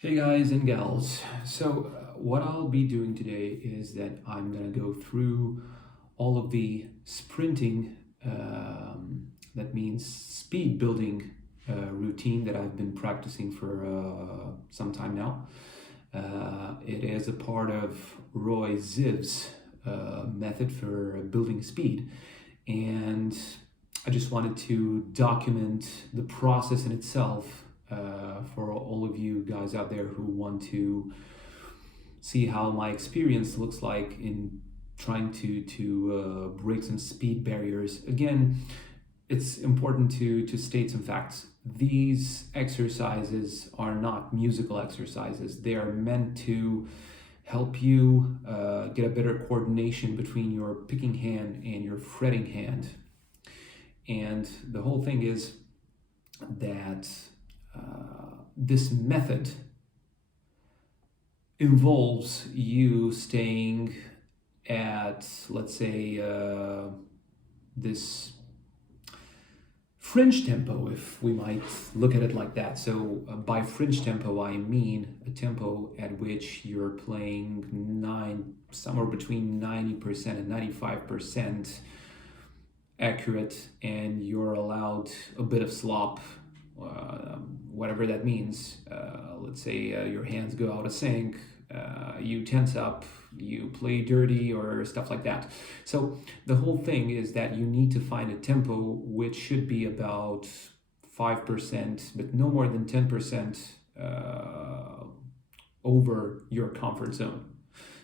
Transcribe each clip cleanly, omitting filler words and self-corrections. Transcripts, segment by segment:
Hey guys and gals. What I'll be doing today is that I'm gonna go through all of the sprinting, that means speed building routine that I've been practicing for some time now. It is a part of Roy Ziv's method for building speed, and I just wanted to document the process in itself for all of you guys out there who want to see how my experience looks like in trying to break some speed barriers. Again, it's important to state some facts. These exercises are not musical exercises. They are meant to help you get a better coordination between your picking hand and your fretting hand. And the whole thing is that this method involves you staying at, let's say, this fringe tempo, if we might look at it like that. So by fringe tempo, I mean a tempo at which you're playing somewhere between 90% and 95% accurate, and you're allowed a bit of slop, whatever that means. Let's say your hands go out of sync, you tense up, you play dirty, or stuff like that. So the whole thing is that you need to find a tempo which should be about 5%, but no more than 10% over your comfort zone.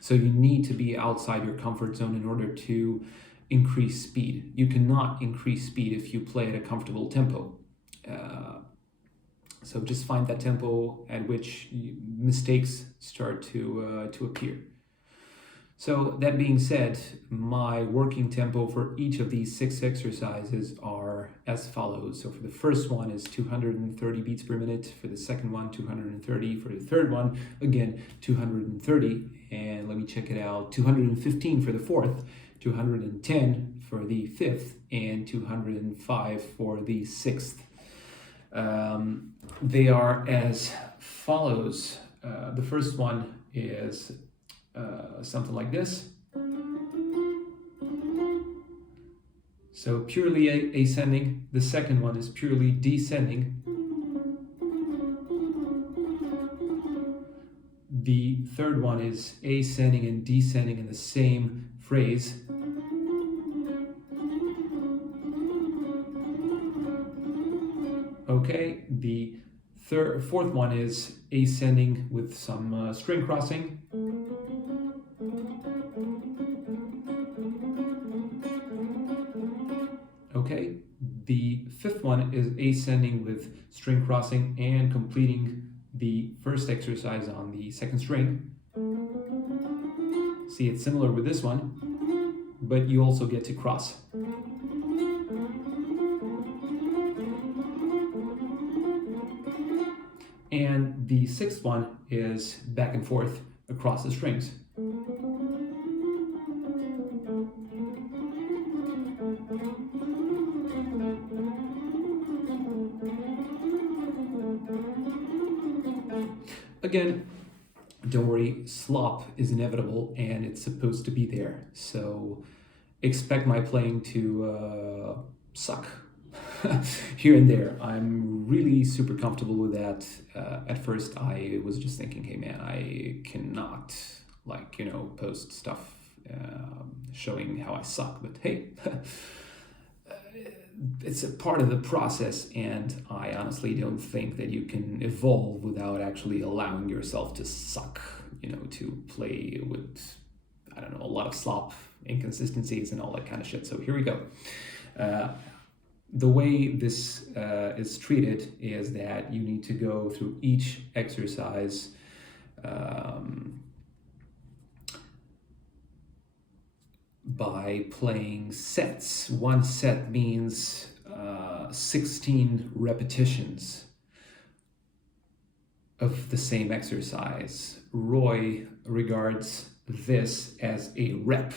So you need to be outside your comfort zone in order to increase speed. You cannot increase speed if you play at a comfortable tempo. So just find that tempo at which mistakes start to appear. So that being said, my working tempo for each of these 6 exercises are as follows. So for the first one is 230 beats per minute. For the second one, 230. For the third one, again, 230. And let me check it out. 215 for the fourth, 210 for the fifth, and 205 for the sixth. They are as follows. The first one is something like this. So purely ascending. The second one is purely descending. The third one is ascending and descending in the same phrase. Okay, the fourth one is ascending with some string crossing. Okay, the fifth one is ascending with string crossing and completing the first exercise on the second string. See, it's similar with this one, but you also get to cross. And the sixth one is back and forth across the strings. Again, don't worry, slop is inevitable and it's supposed to be there. So expect my playing to suck here and there. I'm really super comfortable with that. At first, I was just thinking, hey man, I cannot post stuff showing how I suck, but hey, it's a part of the process, and I honestly don't think that you can evolve without actually allowing yourself to suck, to play with, I don't know, a lot of slop, inconsistencies, and all that kind of shit. So here we go. The way this is treated is that you need to go through each exercise by playing sets. One set means 16 repetitions of the same exercise. Roy regards this as a rep.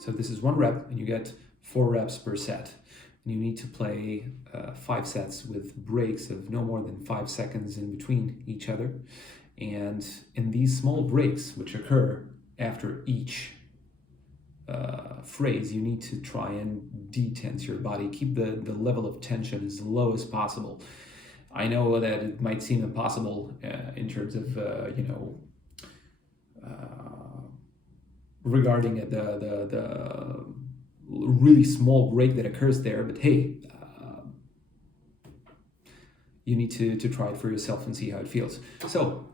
So this is one rep, and you get 4 reps per set. and you need to play 5 sets with breaks of no more than 5 seconds in between each other. And in these small breaks, which occur after each phrase, you need to try and detense your body, keep the level of tension as low as possible. I know that it might seem impossible in terms of, regarding the really small break that occurs there, but hey, you need to try it for yourself and see how it feels. So,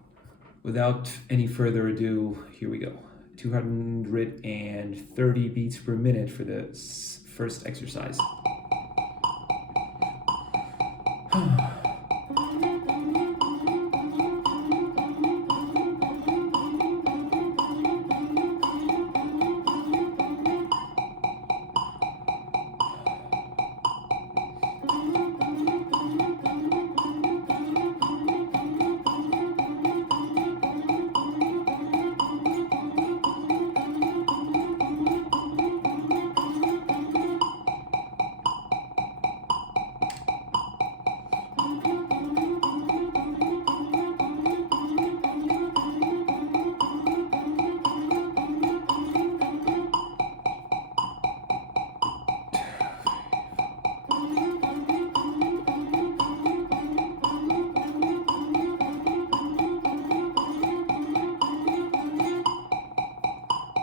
without any further ado, here we go. 230 beats per minute for the first exercise.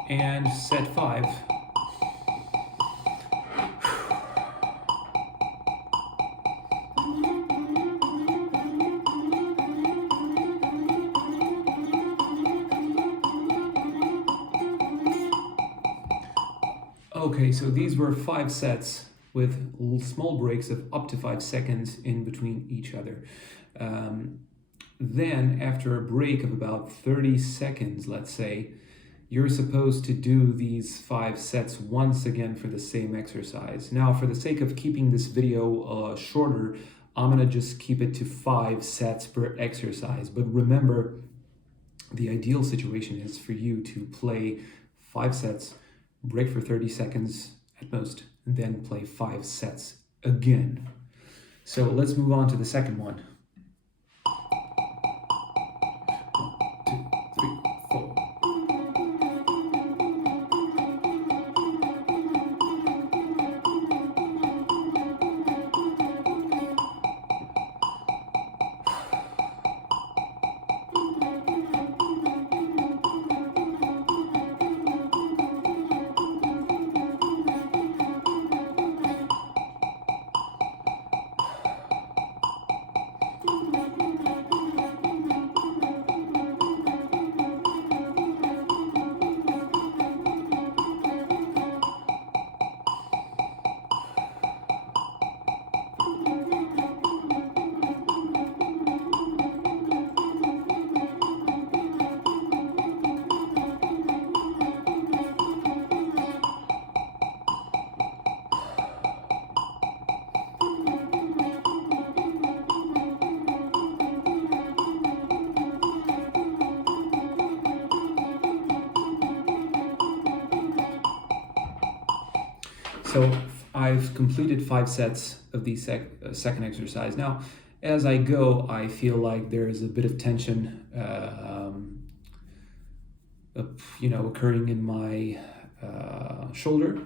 And set 5. Okay, so these were 5 sets with small breaks of up to 5 seconds in between each other. Then, after a break of about 30 seconds, let's say, you're supposed to do these 5 sets once again for the same exercise. Now, for the sake of keeping this video shorter, I'm gonna just keep it to 5 sets per exercise. But remember, the ideal situation is for you to play 5 sets, break for 30 seconds at most, and then play 5 sets again. So let's move on to the second one. 1, 2, 3, 4. So I've completed 5 sets of the second exercise. Now, as I go, I feel like there is a bit of tension, occurring in my shoulder,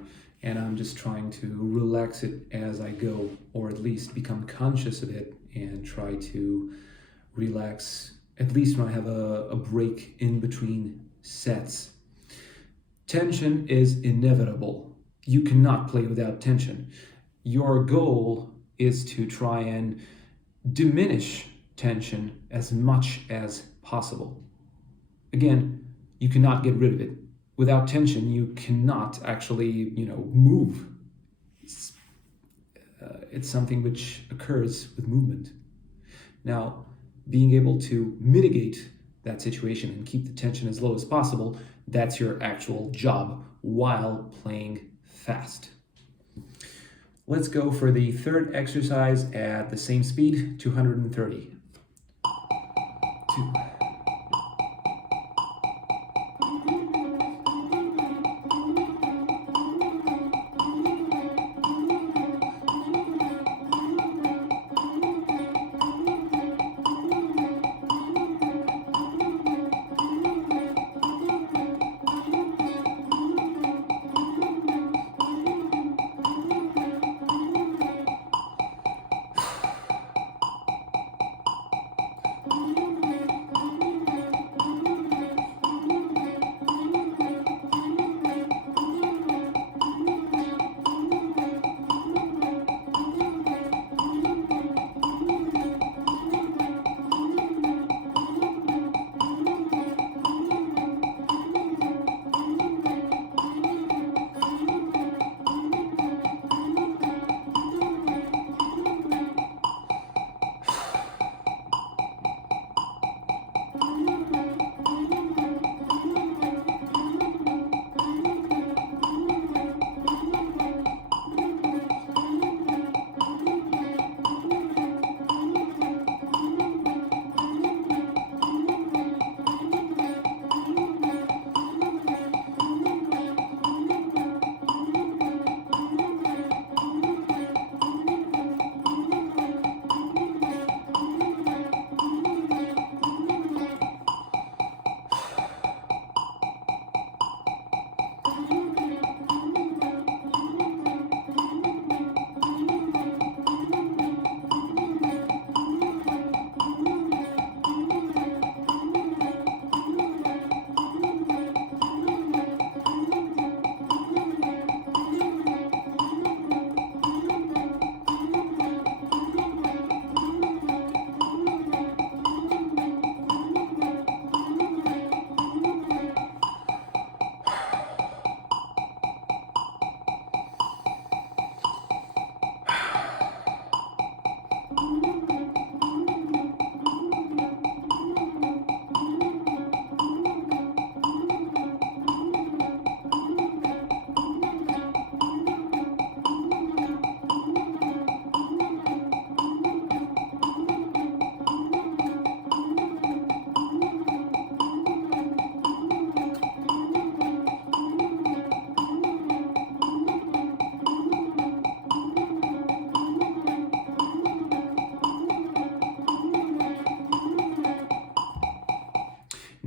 and I'm just trying to relax it as I go, or at least become conscious of it and try to relax, at least when I have a break in between sets. Tension is inevitable. You cannot play without tension. Your goal is to try and diminish tension as much as possible. Again, you cannot get rid of it. Without tension, you cannot actually, move. It's something which occurs with movement. Now, being able to mitigate that situation and keep the tension as low as possible, that's your actual job while playing fast. Let's go for the third exercise at the same speed, 230. 2.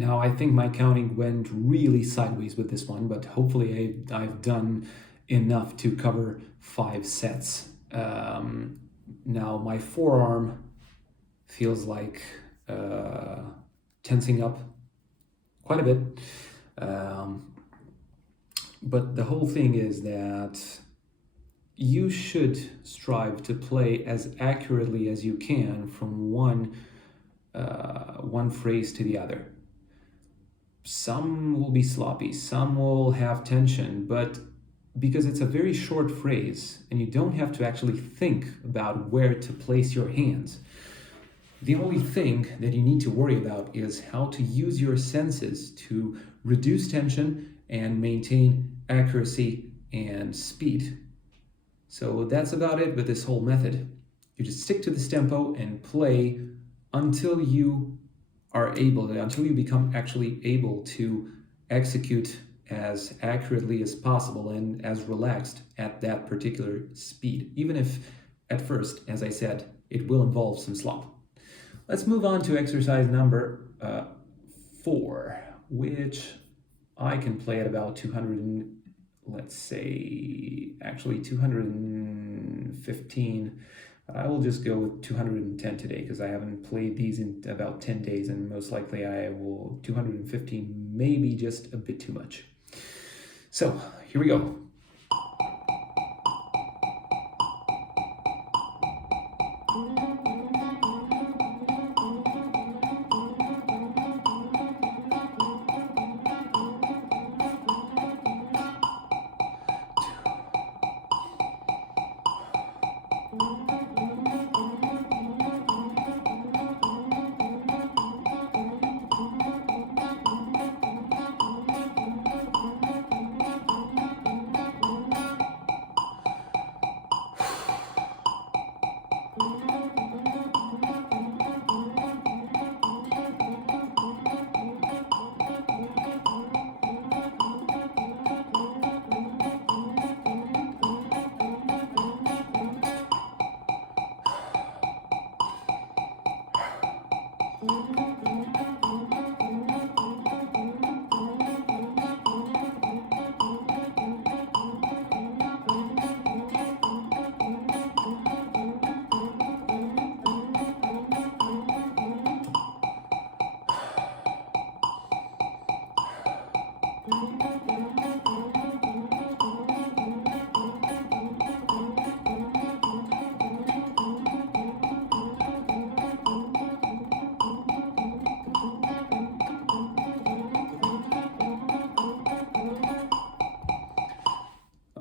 Now, I think my counting went really sideways with this one, but hopefully I've done enough to cover 5 sets. Now, my forearm feels like tensing up quite a bit. But the whole thing is that you should strive to play as accurately as you can from one phrase to the other. Some will be sloppy, some will have tension, but because it's a very short phrase and you don't have to actually think about where to place your hands, the only thing that you need to worry about is how to use your senses to reduce tension and maintain accuracy and speed. So that's about it with this whole method. You just stick to this tempo and play until you become actually able to execute as accurately as possible and as relaxed at that particular speed, even if at first, as I said, it will involve some slop. Let's move on to exercise number 4, which I can play at about 200, let's say, actually 215. I will just go with 210 today because I haven't played these in about 10 days, and most likely I will 215, maybe just a bit too much. So here we go.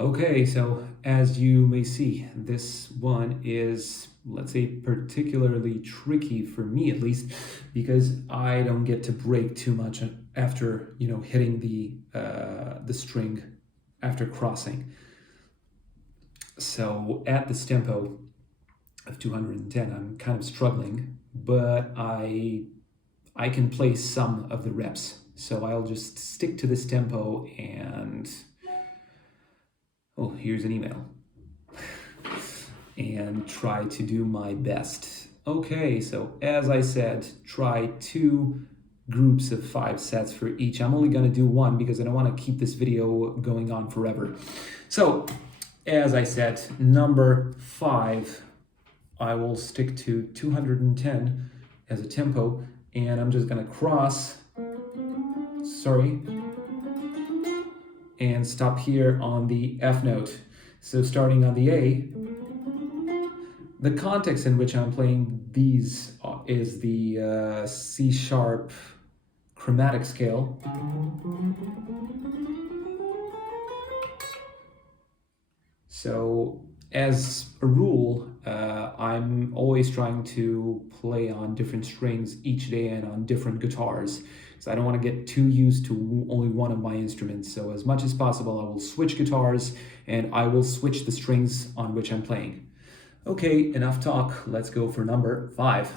Okay, so as you may see, this one is, let's say, particularly tricky for me at least, because I don't get to break too much after, hitting the string after crossing. So at this tempo of 210, I'm kind of struggling, but I can play some of the reps. So I'll just stick to this tempo and... Oh, here's an email. And try to do my best. Okay, so as I said, try 2 groups of 5 sets for each. I'm only gonna do 1 because I don't wanna keep this video going on forever. So, as I said, number 5, I will stick to 210 as a tempo, and I'm just gonna cross, and stop here on the F note. So starting on the A, the context in which I'm playing these is the C sharp chromatic scale. So as a rule, I'm always trying to play on different strings each day and on different guitars. So I don't want to get too used to only one of my instruments. So as much as possible, I will switch guitars and I will switch the strings on which I'm playing. Okay, enough talk. Let's go for number 5.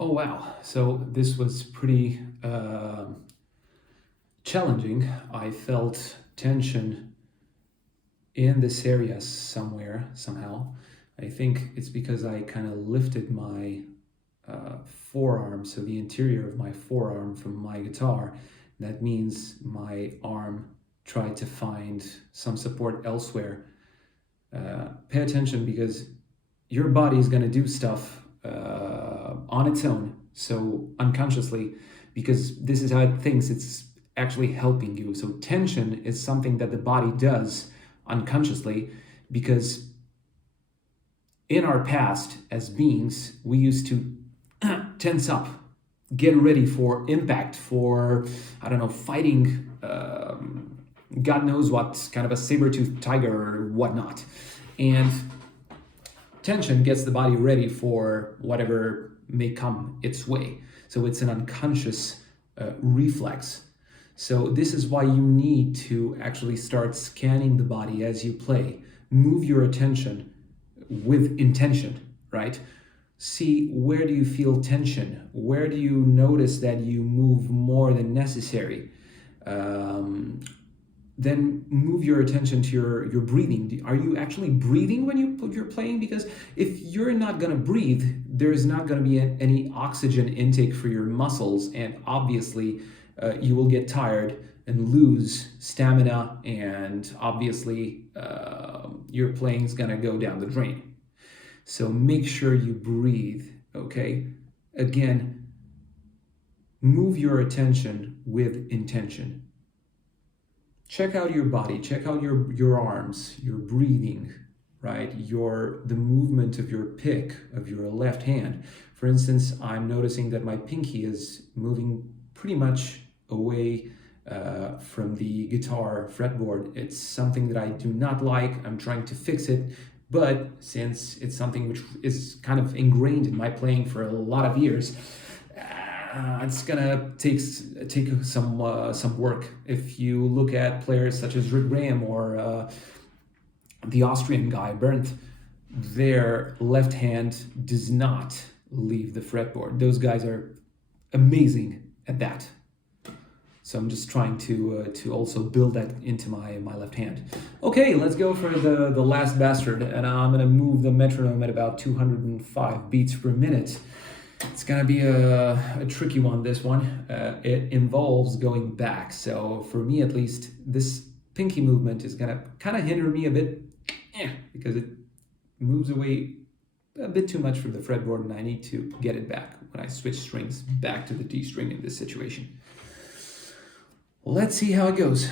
Oh wow! So this was pretty challenging. I felt tension in this area somewhere, somehow. I think it's because I kind of lifted my forearm, so the interior of my forearm from my guitar. That means my arm tried to find some support elsewhere. Pay attention because your body is going to do stuff on its own, so unconsciously, because this is how it thinks it's actually helping you. So tension is something that the body does unconsciously, because in our past as beings, we used to tense up, get ready for impact, for, I don't know, fighting, God knows what, kind of a saber-toothed tiger or whatnot. And tension gets the body ready for whatever may come its way. So it's an unconscious reflex. So this is why you need to actually start scanning the body as you play. Move your attention with intention, right? See, where do you feel tension? Where do you notice that you move more than necessary? Then move your attention to your breathing. Are you actually breathing when you're playing? Because if you're not going to breathe, there's not going to be any oxygen intake for your muscles, and obviously you will get tired and lose stamina, and obviously your playing is going to go down the drain. So make sure you breathe, okay? Again, move your attention with intention. Check out your body, check out your arms, your breathing, right? The movement of your pick, of your left hand. For instance, I'm noticing that my pinky is moving pretty much away from the guitar fretboard. It's something that I do not like. I'm trying to fix it, but since it's something which is kind of ingrained in my playing for a lot of years, it's gonna take some work. If you look at players such as Rick Graham or the Austrian guy Bernd, their left hand does not leave the fretboard. Those guys are amazing at that. So I'm just trying to also build that into my left hand. Okay, let's go for the last bastard, and I'm gonna move the metronome at about 205 beats per minute. It's gonna be a tricky one, this one. It involves going back, so for me at least, this pinky movement is gonna kind of hinder me a bit, because it moves away a bit too much from the fretboard, and I need to get it back when I switch strings back to the D string in this situation. Let's see how it goes.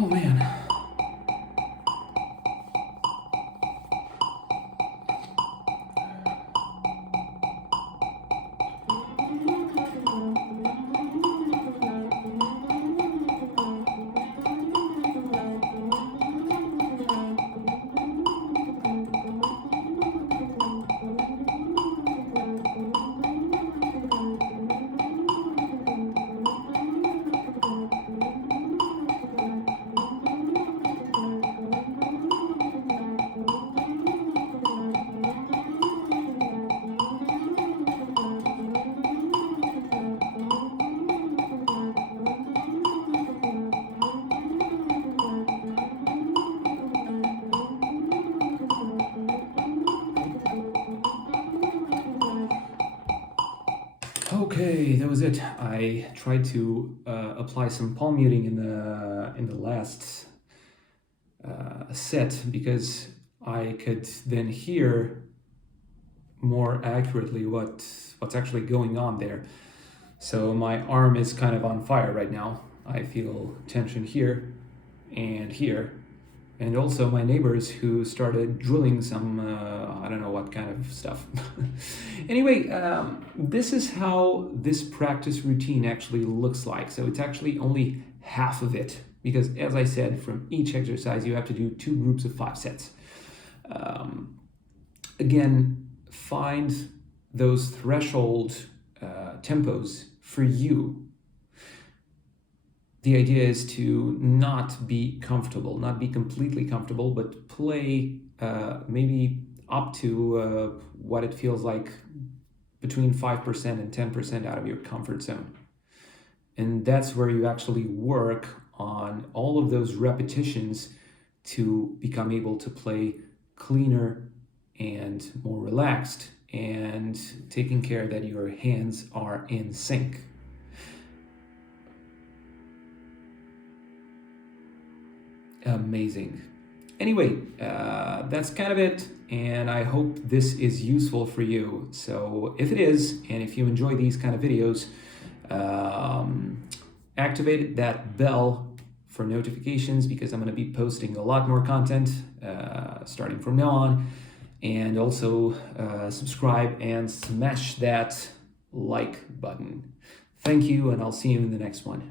Oh man. Okay, that was it. I tried to apply some palm muting in the last set because I could then hear more accurately what's actually going on there. So my arm is kind of on fire right now. I feel tension here and here, and also my neighbors who started drilling some I don't know what kind of stuff. Anyway, this is how this practice routine actually looks like. So it's actually only half of it, because as I said, from each exercise you have to do 2 groups of 5 sets. Again, find those threshold tempos for you. The idea is to not be comfortable, not be completely comfortable, but play maybe up to what it feels like between 5% and 10% out of your comfort zone. And that's where you actually work on all of those repetitions to become able to play cleaner and more relaxed, and taking care that your hands are in sync. Amazing. Anyway, that's kind of it, and I hope this is useful for you. So if it is, and if you enjoy these kind of videos, activate that bell for notifications, because I'm going to be posting a lot more content starting from now on. And also subscribe and smash that like button. Thank you, and I'll see you in the next one.